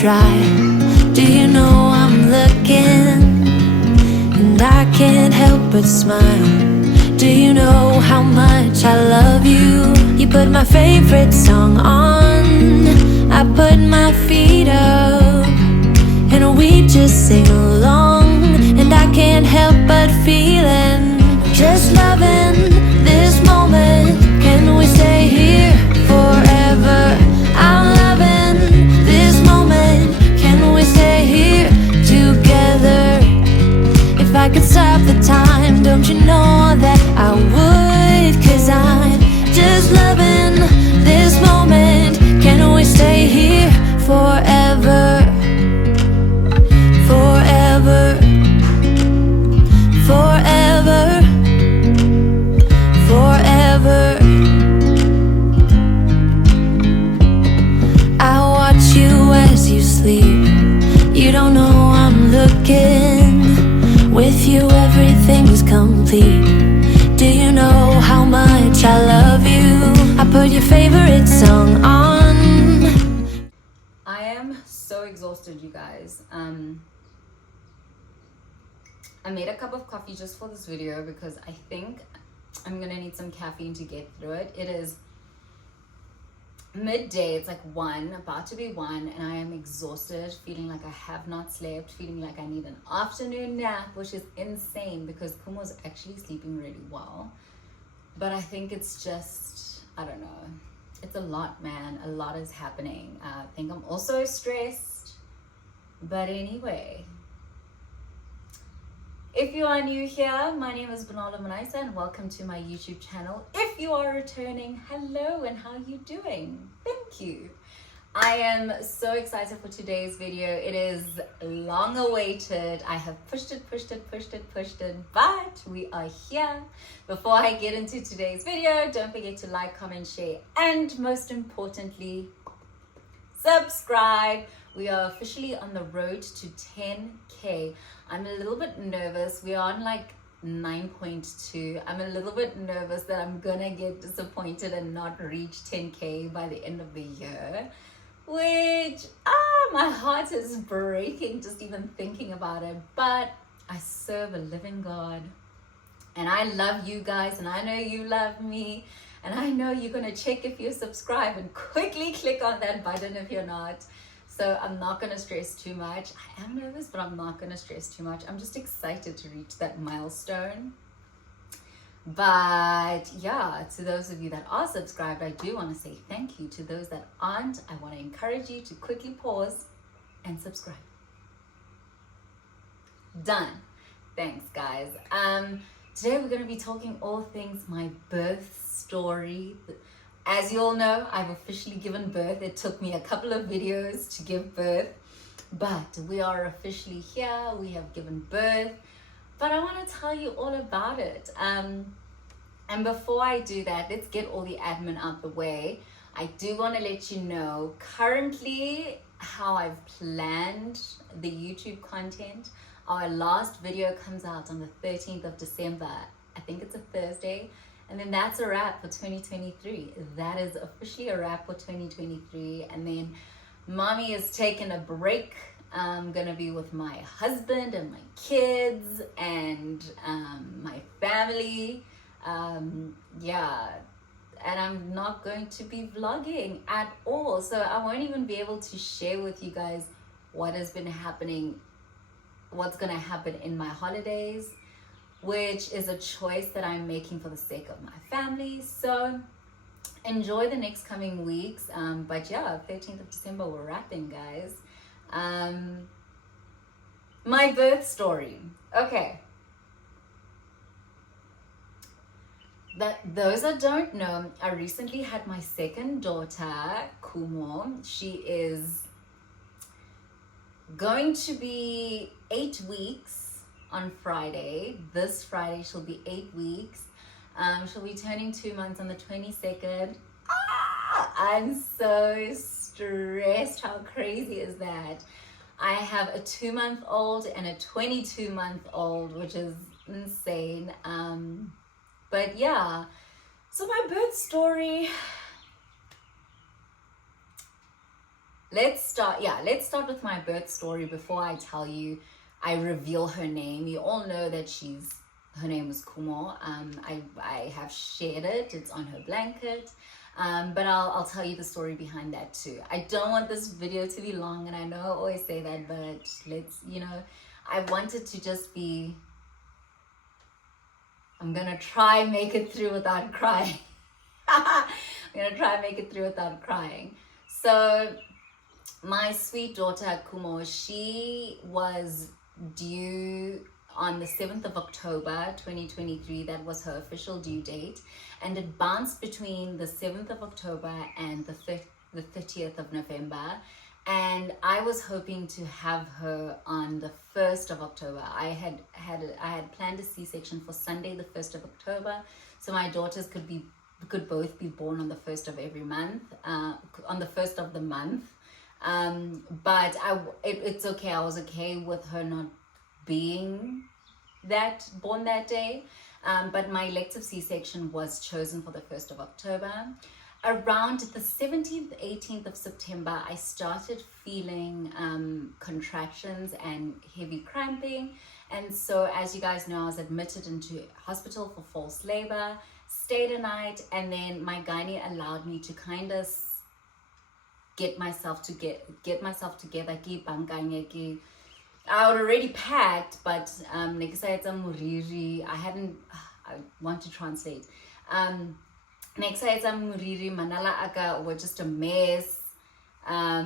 dry. Do you know I'm looking? And I can't help but smile. Do you know how much I love you? You put my favorite song on, I put my feet up, and we just sing along. And I can't help but feeling, just loving this moment. Can we stay here forever? I'm loving this moment. Can we stay here together? If I could stop the time, don't you know that I would? 'Cause I'm just loving this moment. Can we stay here forever? Forever, forever, forever. I watch you as you sleep. You don't know I'm looking. With you everything's complete. Do you know how much I love you? I put your favorite song on. I am so exhausted, you guys. I made a cup of coffee just for this video because I think I'm gonna need some caffeine to get through it. It is midday, it's like 1, about to be 1, and I am exhausted, feeling like I have not slept, feeling like I need an afternoon nap, which is insane because Kumo's actually sleeping really well. But I think it's just, I don't know, it's a lot, man. A lot is happening. I think I'm also stressed, but anyway. If you are new here, my name is Benala Manaisa and welcome to my YouTube channel. If you are returning, hello and how are you doing? Thank you. I am so excited for today's video. It is long awaited. I have pushed it, but we are here. Before I get into today's video, don't forget to like, comment, share, and most importantly, subscribe. We are officially on the road to 10K. I'm a little bit nervous. We are on like 9.2. I'm a little bit nervous that I'm gonna get disappointed and not reach 10K by the end of the year, which my heart is breaking just even thinking about it. But I serve a living God and I love you guys, and I know you love me, and I know you're gonna check if you're subscribed and quickly click on that button if you're not. So I'm not going to stress too much. I am nervous, but I'm not going to stress too much. I'm just excited to reach that milestone. But yeah, to those of you that are subscribed, I do want to say thank you. To those that aren't, I want to encourage you to quickly pause and subscribe. Done. Thanks, guys. Today we're going to be talking all things my birth story. As you all know, I've officially given birth. It took me a couple of videos to give birth, but we are officially here. We have given birth, but I want to tell you all about it. And before I do that, let's get all the admin out the way. I do want to let you know currently how I've planned the YouTube content. Our last video comes out on the 13th of December. I think it's a Thursday. And then that's a wrap for 2023. That is officially a wrap for 2023. And then mommy is taking a break. I'm gonna be with my husband and my kids and my family. Yeah, and I'm not going to be vlogging at all. So I won't even be able to share with you guys what has been happening, what's gonna happen in my holidays, which is a choice that I'm making for the sake of my family. So enjoy the next coming weeks. But yeah, 13th of December, we're wrapping, guys. My birth story. Okay. Those that don't know, I recently had my second daughter, Kumo. She is going to be 8 weeks. On Friday. This Friday she'll be 8 weeks. She'll be turning 2 months on the 22nd. I'm so stressed. How crazy is that? I have a 2-month-old and a 22-month-old, which is insane. But yeah, so my birth story, let's start with my birth story before I tell you, I reveal her name. You all know that her name is Kumo. I have shared it. It's on her blanket. But I'll tell you the story behind that too. I don't want this video to be long, and I know I always say that, but I want it to just be, I'm gonna try make it through without crying. I'm gonna try and make it through without crying. So my sweet daughter Kumo, she was due on the 7th of October 2023. That was her official due date, and it bounced between the 7th of October and the 30th of November. And I was hoping to have her on the 1st of October. I had planned a C-section for Sunday the 1st of October, so my daughters could both be born on the 1st of every month, on the 1st of the month. But it's okay. I was okay with her not being born that day. But my elective C-section was chosen for the 1st of October. Around the 17th, 18th of September, I started feeling contractions and heavy cramping. And so, as you guys know, I was admitted into hospital for false labor, stayed a night, and then my gynae allowed me to kind of get myself together. I had already packed, but I want to translate. Next I manala aka were just a mess. I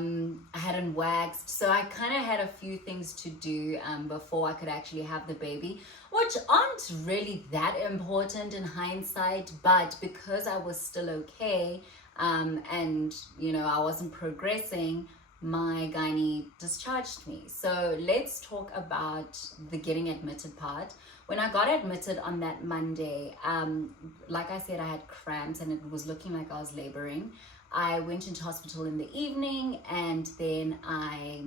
hadn't waxed, so I kind of had a few things to do before I could actually have the baby, which aren't really that important in hindsight, but because I was still okay, and I wasn't progressing, my gynae discharged me. So let's talk about the getting admitted part. When I got admitted on that Monday, like I said, I had cramps and it was looking like I was laboring. I went into hospital in the evening, and then I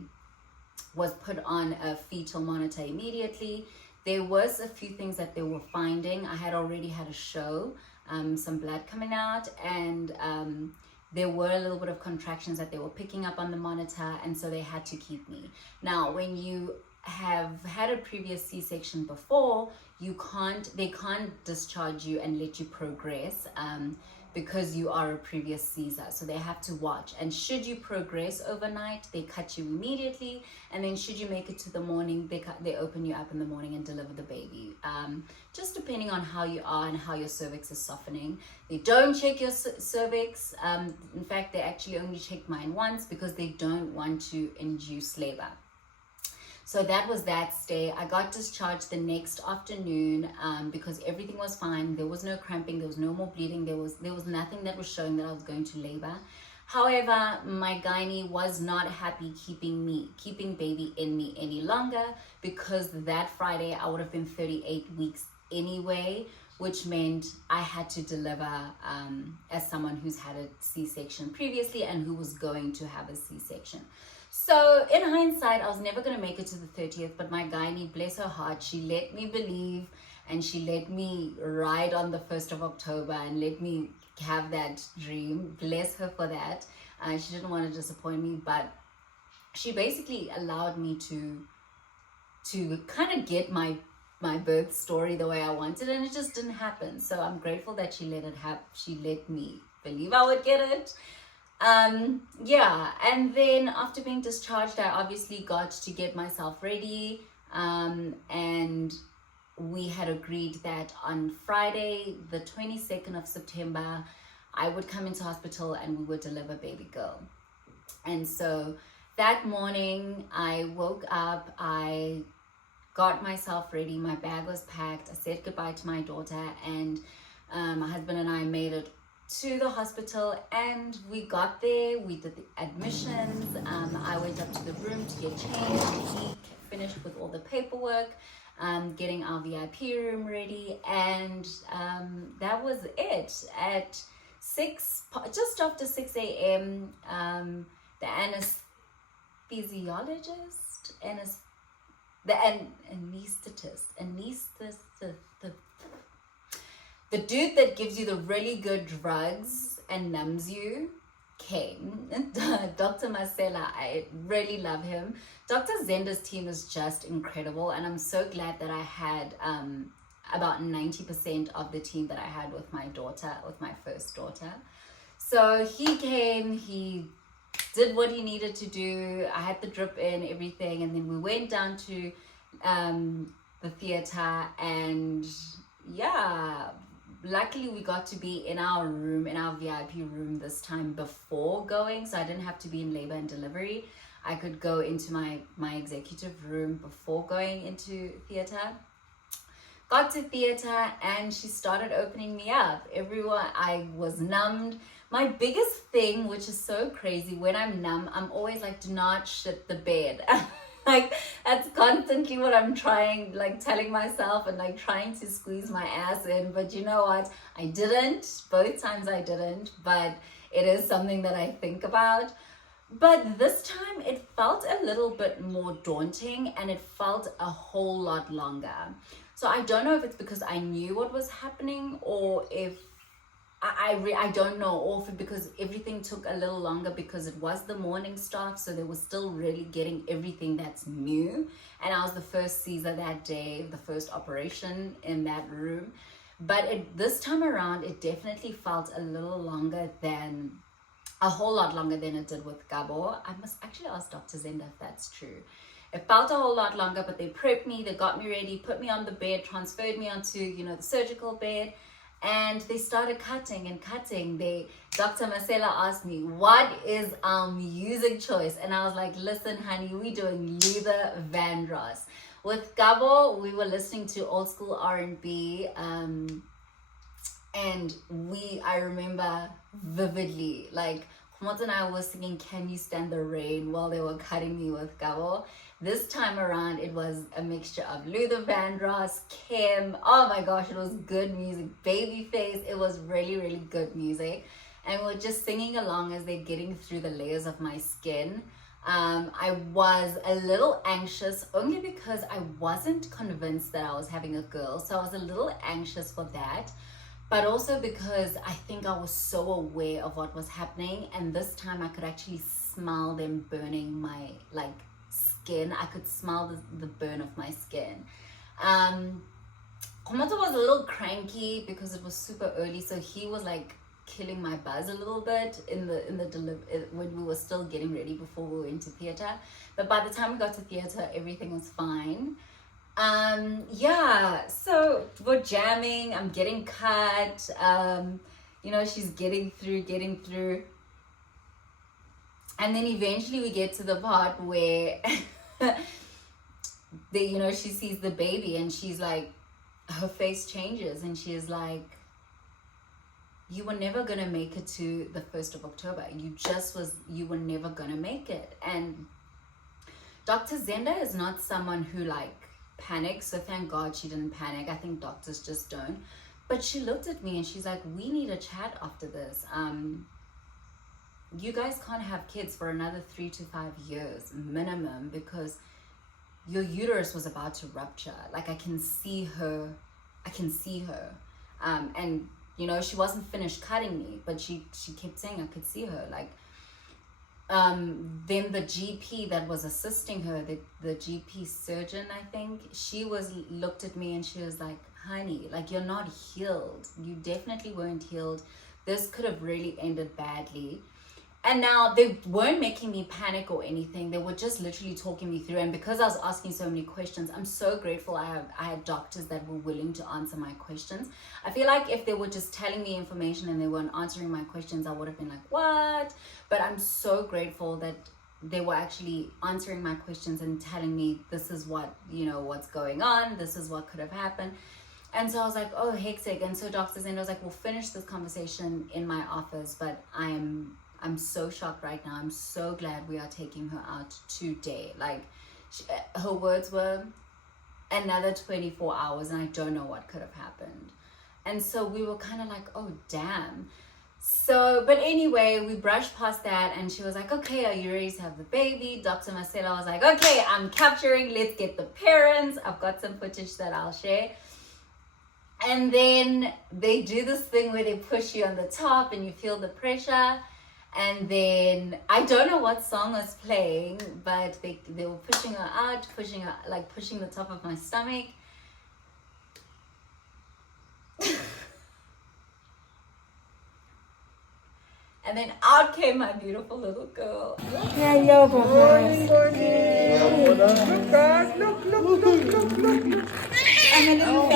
was put on a fetal monitor immediately. There was a few things that they were finding. I had already had a show, some blood coming out, and there were a little bit of contractions that they were picking up on the monitor, and so they had to keep me. Now, when you have had a previous C-section before, they can't discharge you and let you progress because you are a previous Caesar. So they have to watch, and should you progress overnight, they cut you immediately, and then should you make it to the morning, they open you up in the morning and deliver the baby, just depending on how you are and how your cervix is softening. They don't check your cervix. In fact, they actually only checked mine once because they don't want to induce labor. So that was that stay. I got discharged the next afternoon because everything was fine. There was no cramping, there was no more bleeding, there was nothing that was showing that I was going to labor. However, my gynae was not happy keeping baby in me any longer, because that Friday I would have been 38 weeks anyway, which meant I had to deliver as someone who's had a C-section previously and who was going to have a C-section. So in hindsight, I was never going to make it to the 30th, but my gynae, bless her heart, she let me believe, and she let me ride on the 1st of October and let me have that dream. Bless her for that. She didn't want to disappoint me, but she basically allowed me to kind of get my birth story the way I wanted, and it just didn't happen. So I'm grateful that she let me believe I would get it. And then after being discharged, I obviously got to get myself ready, and we had agreed that on Friday the 22nd of September I would come into hospital and we would deliver baby girl. And so that morning I woke up, I got myself ready, my bag was packed, I said goodbye to my daughter, and my husband and I made it to the hospital, and we got there, we did the admissions. I went up to the room to get changed. He finished with all the paperwork, getting our VIP room ready, and that was it. At just after 6 a.m., the anesthesiologist, the dude that gives you the really good drugs and numbs you, came. Dr. Marcela, I really love him. Dr. Zenda's team is just incredible, and I'm so glad that I had about 90% of the team that I had with my daughter, with my first daughter. So he came, he did what he needed to do. I had the drip in, everything, and then we went down to the theater, and yeah, luckily we got to be in our room, in our VIP room this time before going, so I didn't have to be in labor and delivery. I could go into my executive room before going into theater. Got to theater and she started opening me up. Everyone, I was numbed. My biggest thing, which is so crazy, when I'm numb, I'm always like, do not shit the bed. Like, that's constantly what I'm trying, like telling myself and like trying to squeeze my ass in. But you know what? I didn't. Both times I didn't. But it is something that I think about. But this time it felt a little bit more daunting and it felt a whole lot longer. So I don't know if it's because I knew what was happening, or if I don't know, or if because everything took a little longer because it was the morning staff, so they were still really getting everything that's new. And I was the first Caesar that day, the first operation in that room. But this time around, it definitely felt a little longer than, a whole lot longer than it did with Gabo. I must actually ask Dr. Zenda if that's true. It felt a whole lot longer, but they prepped me, they got me ready, put me on the bed, transferred me onto, the surgical bed, and they started cutting and cutting. Dr. Marcela asked me, what is our music choice? And I was like, listen, honey, we're doing Luther Vandross. With Gabo, we were listening to old school R&B, and I remember vividly, like, Khomotso and I was singing Can You Stand the Rain while they were cutting me with Gabo. This time around, it was a mixture of Luther Vandross, Kim. Oh my gosh, it was good music. Babyface, it was really, really good music. And we were just singing along as they're getting through the layers of my skin. I was a little anxious only because I wasn't convinced that I was having a girl. So I was a little anxious for that. But also because I think I was so aware of what was happening. And this time I could actually smell them burning my, skin. I could smell the burn of my skin. Khomotso was a little cranky because it was super early, so he was like killing my buzz a little bit when we were still getting ready before we went to theater. But by the time we got to theater, everything was fine. So we're jamming, I'm getting cut, she's getting through. And then eventually we get to the part where she sees the baby and she's like, her face changes and she is like, you were never going to make it to the 1st of October. You were never going to make it. And Dr. Zenda is not someone who panics. So thank God she didn't panic. I think doctors just don't. But she looked at me and she's like, we need a chat after this. You guys can't have kids for another 3 to 5 years minimum because your uterus was about to rupture. Like I can see her. And she wasn't finished cutting me, but she kept saying I could see her. Then the GP that was assisting her, the GP surgeon, I think, she looked at me and she was like, honey, you're not healed. You definitely weren't healed. This could have really ended badly. And now they weren't making me panic or anything. They were just literally talking me through. And because I was asking so many questions, I'm so grateful I had doctors that were willing to answer my questions. I feel like if they were just telling me information and they weren't answering my questions, I would have been like, what? But I'm so grateful that they were actually answering my questions and telling me this is what, what's going on. This is what could have happened. And so I was like, oh, hectic. And so Dr. Zenda was like, we'll finish this conversation in my office, but I'm so shocked right now. I'm so glad we are taking her out today. Her words were another 24 hours and I don't know what could have happened. And so we were kind of like, oh, damn. So, but anyway, we brushed past that and she was like, okay, are you ready to have the baby? Dr. Marcela was like, okay, I'm capturing. Let's get the parents. I've got some footage that I'll share. And then they do this thing where they push you on the top and you feel the pressure. And then I don't know what song was playing, but they were pushing her out, pushing the top of my stomach. And then out came my beautiful little girl. Hello, Papa. Look. I'm a little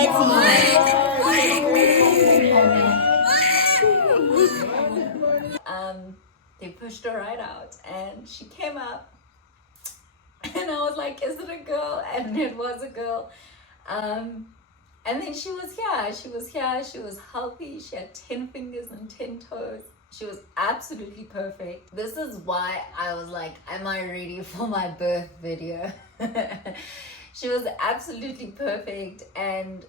They pushed her right out, and she came up, and I was like, "Is it a girl?" And it was a girl. And then she was here. She was healthy. She had 10 fingers and 10 toes. She was absolutely perfect. This is why I was like, am I ready for my birth video? She was absolutely perfect. And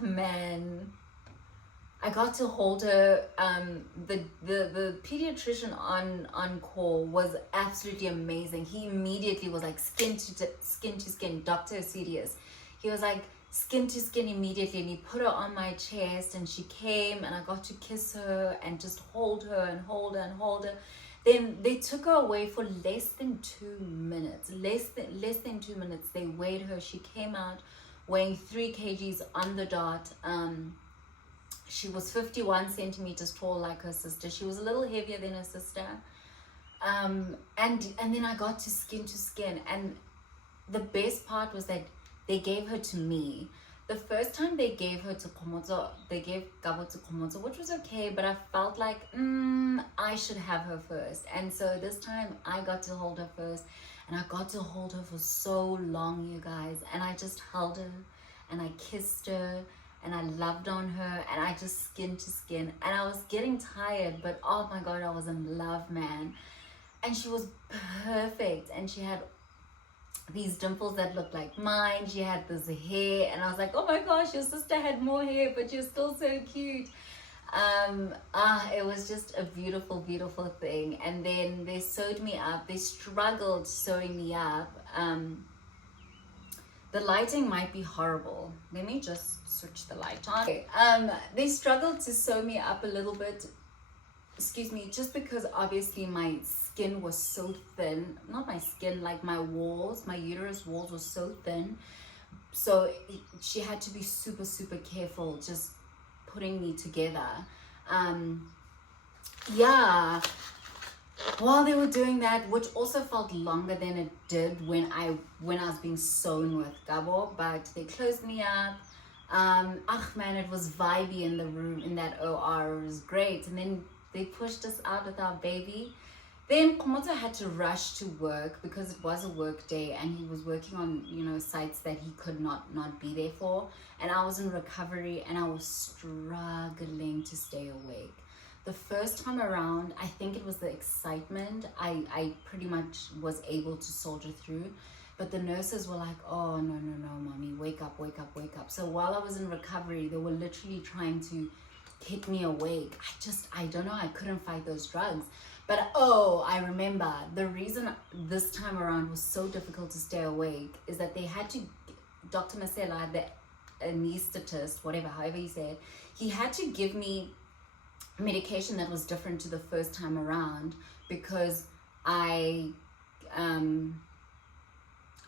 man, I got to hold her. The pediatrician on call was absolutely amazing. He immediately was like skin to skin, Dr. Serious. He was like skin to skin immediately, and he put her on my chest, and she came, and I got to kiss her and just hold her and hold her and hold her. Then they took her away for less than 2 minutes. Less than 2 minutes. They weighed her. She came out weighing 3 kgs on the dot. She was 51 centimeters tall like her sister. She was a little heavier than her sister. And then I got to skin. And the best part was that they gave her to me. The first time they gave her to Komoto, they gave Gabo to Komoto, which was okay, but I felt like, I should have her first. And so this time I got to hold her first. And I got to hold her for so long, you guys. And I just held her and I kissed her. And I loved on her, and I just skin to skin, and I was getting tired, but oh my God, I was in love, man. And she was perfect, and she had these dimples that looked like mine. She had this hair, and I was like, oh my gosh, your sister had more hair, but you're still so cute. It was just a beautiful, beautiful thing. And then they sewed me up. They struggled sewing me up. The lighting might be horrible. Let me just switch the light on. Okay. They struggled to sew me up a little bit. Excuse me, just because obviously my skin was so thin. Not my skin, like my walls, my uterus walls were so thin. So she had to be super, super careful just putting me together. Yeah. While they were doing that, which also felt longer than it did when I was being sewn with Gabo, but they closed me up. Man, it was vibey in the room, in that OR. It was great. And then they pushed us out with our baby. Then Komoto had to rush to work because it was a work day, and he was working on, sites that he could not be there for. And I was in recovery, and I was struggling to stay awake. The first time around, I think it was the excitement. I pretty much was able to soldier through. But the nurses were like, oh, no, mommy, wake up. So while I was in recovery, they were literally trying to keep me awake. I don't know, I couldn't fight those drugs. But I remember the reason this time around was so difficult to stay awake is that they had to, Dr. Masela, the anesthetist, however you say it, he had to give me medication that was different to the first time around because I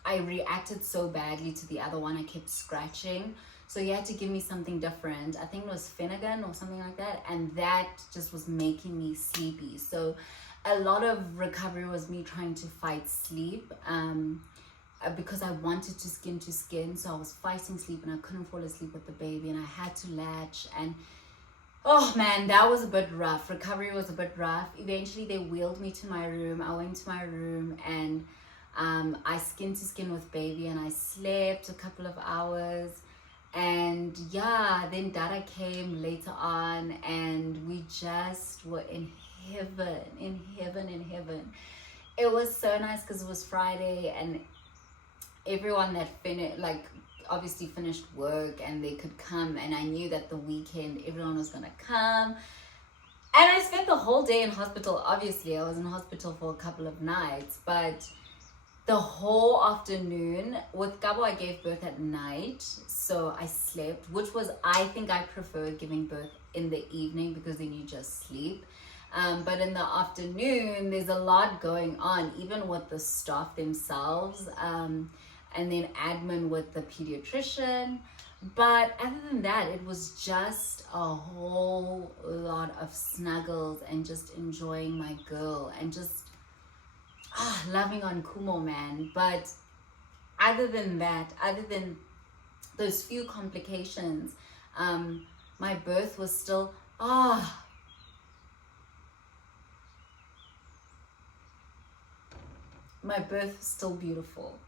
reacted so badly to the other one. I kept scratching, so he had to give me something different. I think it was Finnegan or something like that, and that just was making me sleepy. So a lot of recovery was me trying to fight sleep because I wanted to skin, so I was fighting sleep and I couldn't fall asleep with the baby, and I had to latch. And oh man, that was a bit rough. Recovery was a bit rough. Eventually they wheeled me to my room. I went to my room and I skin to skin with baby, and I slept a couple of hours. And yeah, then Dada came later on, and we just were in heaven. It was so nice because it was Friday, and everyone that obviously finished work and they could come, and I knew that the weekend everyone was gonna come. And I spent the whole day in hospital. Obviously I was in hospital for a couple of nights, but the whole afternoon with Gabo, I gave birth at night, so I slept, which was, I think I prefer giving birth in the evening because then you just sleep. But in the afternoon, there's a lot going on, even with the staff themselves, and then admin with the pediatrician. But other than that, it was just a whole lot of snuggles and just enjoying my girl and just loving on Kumo, man. But other than that, other than those few complications, my birth was still, my birth was still beautiful.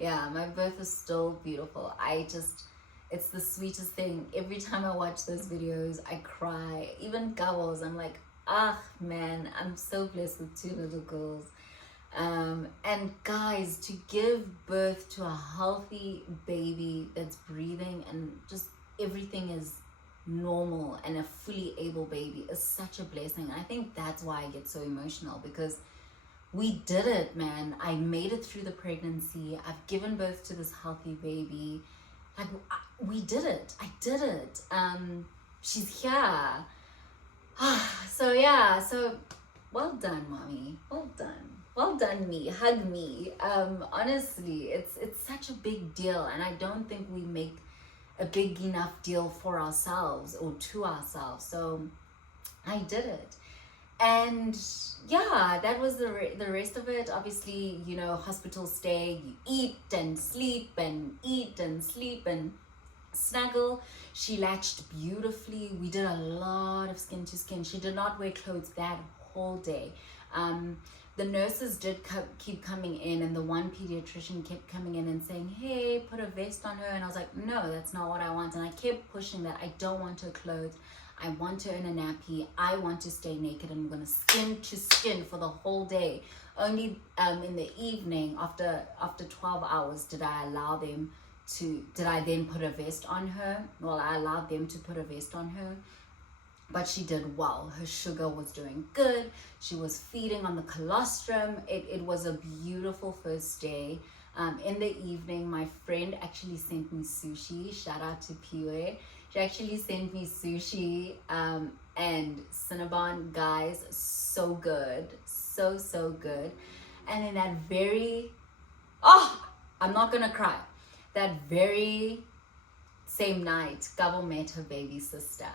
Yeah, my birth is still beautiful. It's the sweetest thing. Every time I watch those videos, I cry. Even Gawos, I'm like, man, I'm so blessed with 2 little girls. And guys, to give birth to a healthy baby that's breathing and just everything is normal and a fully able baby is such a blessing. I think that's why I get so emotional, because we did it, man. I made it through the pregnancy. I've given birth to this healthy baby. Like, we did it. I did it. She's here. So yeah, so well done, mommy. Well done. Well done, me. Hug me. Honestly, it's such a big deal, and I don't think we make a big enough deal for ourselves or to ourselves. So I did it. And yeah, that was the rest of it. Obviously, you know, hospital stay, you eat and sleep and eat and sleep and snuggle. She latched beautifully. We did a lot of skin to skin. She did not wear clothes that whole day. The nurses did keep coming in, and the one pediatrician kept coming in and saying, hey, put a vest on her. And I was like, no, that's not what I want. And I kept pushing that. I don't want her clothed. I want her in a nappy. I want to stay naked, and I'm going to skin to skin for the whole day. Only in the evening, after 12 hours, did I then put a vest on her. Well, I allowed them to put a vest on her. But she did well. Her sugar was doing good. She was feeding on the colostrum. It was a beautiful first day. In the evening, my friend actually sent me sushi. Shout out to Piwe. She actually sent me sushi and Cinnabon. Guys, so good. So good. And then that very, I'm not gonna cry. That very same night, Gabo met her baby sister.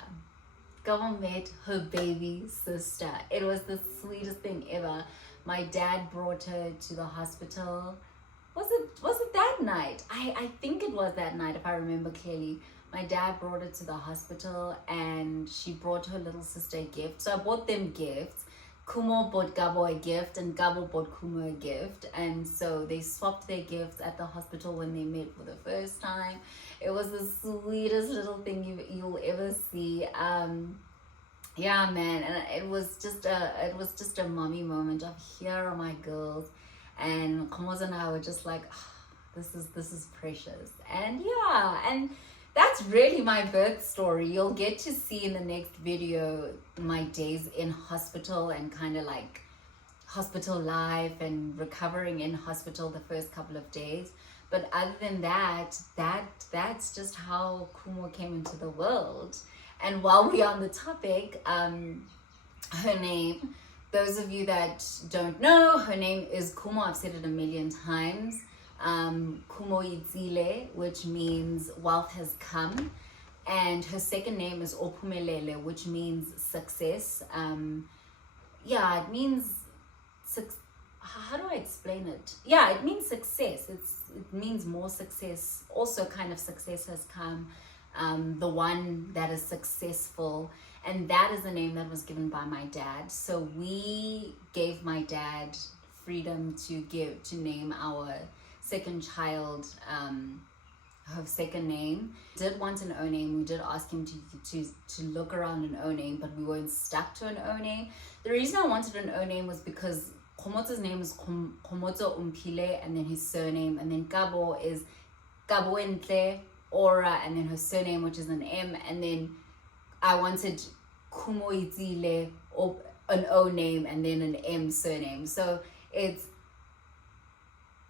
Gabo met her baby sister. It was the sweetest thing ever. My dad brought her to the hospital. Was it that night? I think it was that night, if I remember clearly. My dad brought her to the hospital, and she brought her little sister a gift. So I bought them gifts. Kumo bought Gabo a gift, and Gabo bought Kumo a gift. And so they swapped their gifts at the hospital when they met for the first time. It was the sweetest little thing you'll ever see. Yeah, man, and it was just a mommy moment of, here are my girls, and Komos and I were just like, this is precious. And yeah, and that's really my birth story. You'll get to see in the next video my days in hospital and kind of like hospital life and recovering in hospital the first couple of days. But other than that, that's just how Kumo came into the world. And while we're on the topic, her name, those of you that don't know, her name is Kumo. I've said it a million times. Kumo Itzile, which means wealth has come. And her second name is Opumelele, which means success. Yeah, it means, how do I explain it? Yeah, it means success. It means more success. Also kind of success has come. The one that is successful, and that is the name that was given by my dad. So we gave my dad freedom to name our second child her second name. Did want an O name. We did ask him to look around an O name, but we weren't stuck to an O name. The reason I wanted an O name was because Komotso's name is Komotso Umpile, and then his surname, and then Gabo is Gabo Entle Aura, and then her surname, which is an M, and then I wanted Kumo Itzile, or an O name, and then an M surname. So it's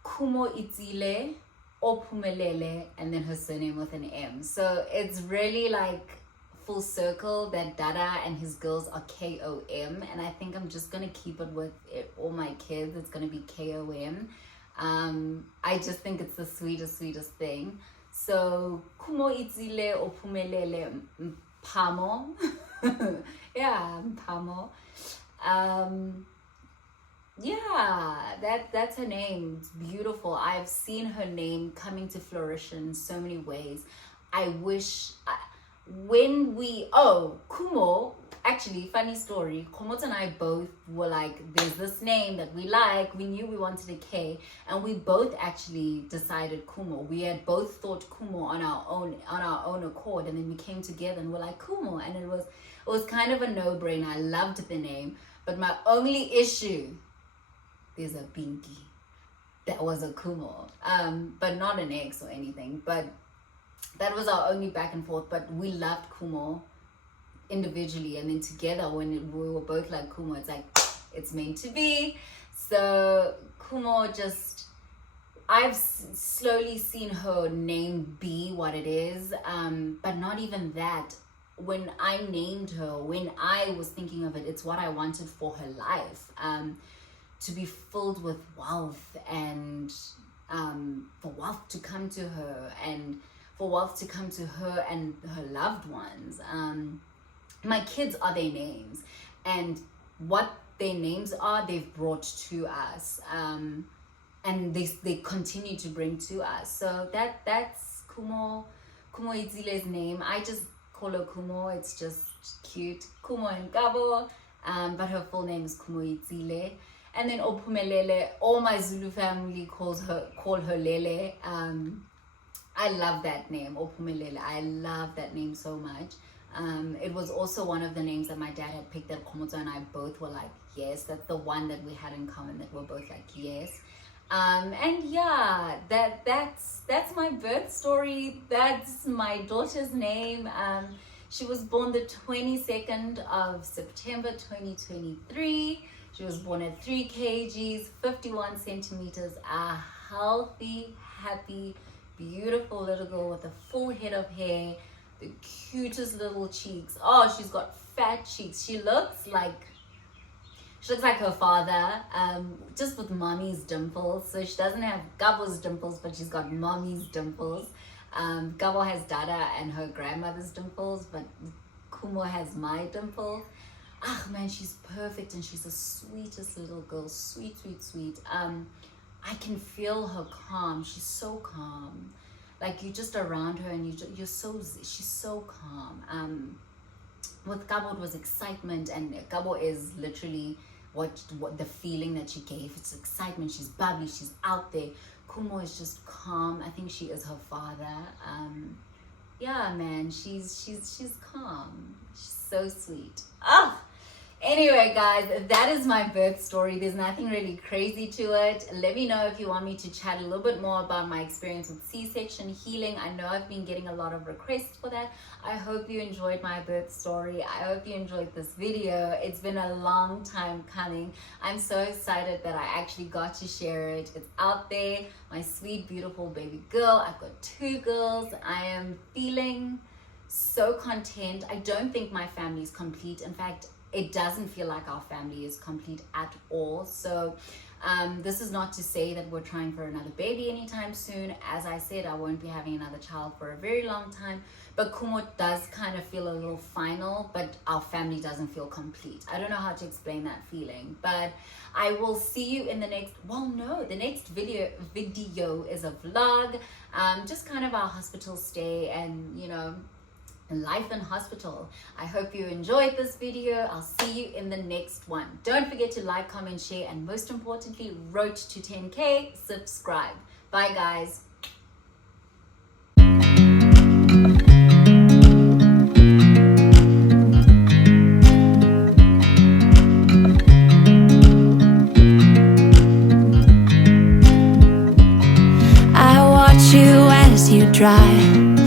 Kumo Itzile, Opumelele, and then her surname with an M. So it's really like full circle that Dada and his girls are KOM, and I think I'm just gonna keep it with all my kids. It's gonna be KOM. I just think it's the sweetest thing. So Kumo Itzile Ophumelele Mpamo. Yeah, Mpamo. Yeah, that's her name. It's beautiful. I've seen her name coming to fruition in so many ways. I wish Kumo, actually, funny story, Komot and I both were like, there's this name that we like, we knew we wanted a K, and we both actually decided Kumo. We had both thought Kumo on our own accord, and then we came together and we're like Kumo, and it was kind of a no-brainer. I loved the name, but my only issue, there's a Binky. That was a Kumo, but not an X or anything, but that was our only back and forth. But we loved Kumo individually, and then together when we were both like Kumo, it's like it's meant to be. So Kumo, just I've slowly seen her name be what it is, but not even that. When I named her, when I was thinking of it, it's what I wanted for her life, to be filled with wealth, and for wealth to come to her, and for wealth to come to her and her loved ones. My kids are their names, and what their names are, they've brought to us, and they continue to bring to us. So that's Kumo Itzile's name. I just call her Kumo. It's just cute, Kumo and Gabo, but her full name is Kumo Itzile. And then Ophumelele, all my Zulu family call her Lele. I love that name, Ophumelele. I love that name so much. It was also one of the names that my dad had picked, that Komoto and I both were like, yes, that's the one that we had in common, that we're both like, yes. And yeah, that's my birth story. That's my daughter's name. She was born the 22nd of September 2023. She was born at 3 kgs, 51 centimeters, a healthy, happy, beautiful little girl with a full head of hair, the cutest little cheeks. Oh, she's got fat cheeks. She looks like her father, just with mommy's dimples. So she doesn't have Gabo's dimples, but she's got mommy's dimples. Gabo has Dada and her grandmother's dimples, but Kumo has my dimples. Ah, man, she's perfect, and she's the sweetest little girl. Sweet. I can feel her calm. She's so calm. Like, you're just around her, and she's so calm. With Gabo, it was excitement, and Gabo is literally what the feeling that she gave. It's excitement. She's bubbly. She's out there. Kumo is just calm. I think she is her father. Yeah, man, she's calm. She's so sweet. Oh. Anyway, guys, that is my birth story. There's nothing really crazy to it. Let me know if you want me to chat a little bit more about my experience with C-section healing. I know I've been getting a lot of requests for that. I hope you enjoyed my birth story. I hope you enjoyed this video. It's been a long time coming. I'm so excited that I actually got to share it. It's out there. My sweet, beautiful baby girl. I've got 2 girls. I am feeling so content. I don't think my family is complete. In fact, it doesn't feel like our family is complete at all. So this is not to say that we're trying for another baby anytime soon. As I said, I won't be having another child for a very long time. But Kumo does kind of feel a little final, but our family doesn't feel complete. I don't know how to explain that feeling, but I will see you in the next, the next video is a vlog, just kind of our hospital stay and, life in hospital. I hope you enjoyed this video. I'll see you in the next one. Don't forget to like, comment, share, and most importantly, road to 10K, subscribe. Bye, guys. I watch you as you drive